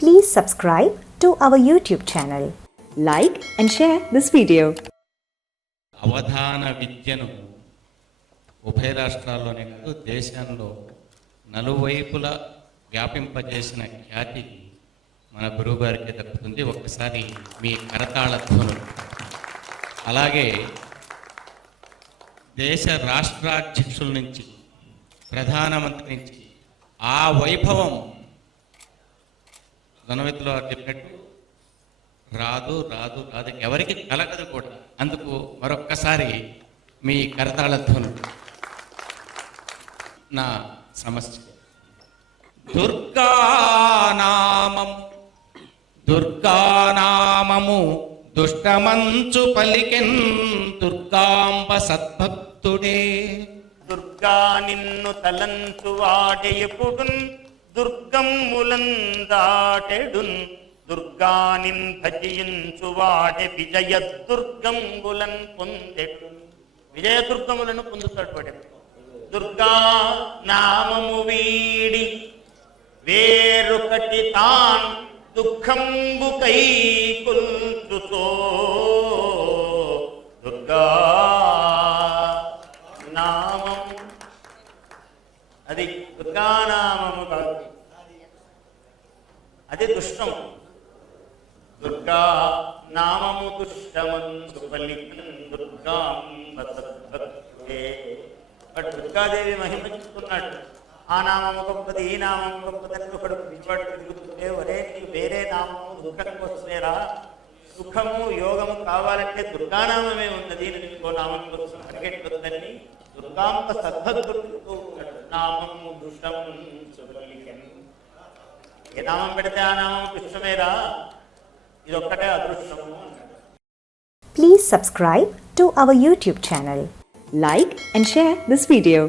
Please subscribe to our YouTube channel. Like and share this video. అవధాన విద్యను ఉభయ రాష్ట్రాల్లోనే కాదు దేశంలో నలువైపులా వ్యాపింపజేసిన ఖ్యాతి మన గురువుగారికి దక్కుతుంది. ఒక్కసారి మీ కరతాళ ధ్వనులు. అలాగే దేశ రాష్ట్రాధ్యక్షుల నుంచి ప్రధానమంత్రి నుంచి ఆ వైభవం ధనవిత్తులో చెప్పినట్టు రాదు రాదు రాదు ఎవరికి కలగదు కూడా. అందుకు మరొక్కసారి మీ కరతాళ ధ్వనులు. నా సమస్య దుర్గానామము దుష్టమంచు పలికెన్ దుర్గాంబ సద్భక్తుడే. దుర్గా నిన్ను తలంచు వాడే ఎప్పుడున్ దుర్గమ్ములందాటెడున్ దుర్గానిన్ భజించు వాడే విజయ దుర్గంబులన్ పొందెడు. విజయ దుర్గములను పొందుతాడు వాడే. దుర్గా నామము వీడి వేరొకటి తాన్ దుఃఖంబు కై కొల్చుతో దుర్గా నామము అది దుర్గానామము కాదు, అది దుష్టం. దుర్గా నామము దుష్టమందు పలికన్ దుర్గాంబ సద్భక్తుడే. వాడు దుర్గాదేవి మహిమ చెప్తున్నాడు. ఆ నామము గొప్పది, ఈ నామము గొప్పదని ఒకడు పిచ్చివాడు తిరుగుతుంటే, ఒరే నీకు వేరే నామము దుఃఖం వస్తేరా, సుఖము యోగము కావాలంటే దుర్గానామమే ఉన్నది, ఇంకో నామం కోసం పరిగెట్టుతుందని దుర్గాంబ సద్భక్తుడు నామము దుష్టము. ఏ నామం పెడితే ఆ నామం దుష్టమేరా, ఇదొక్కటే అదృష్టము. Please subscribe to our YouTube channel. Like and share this video.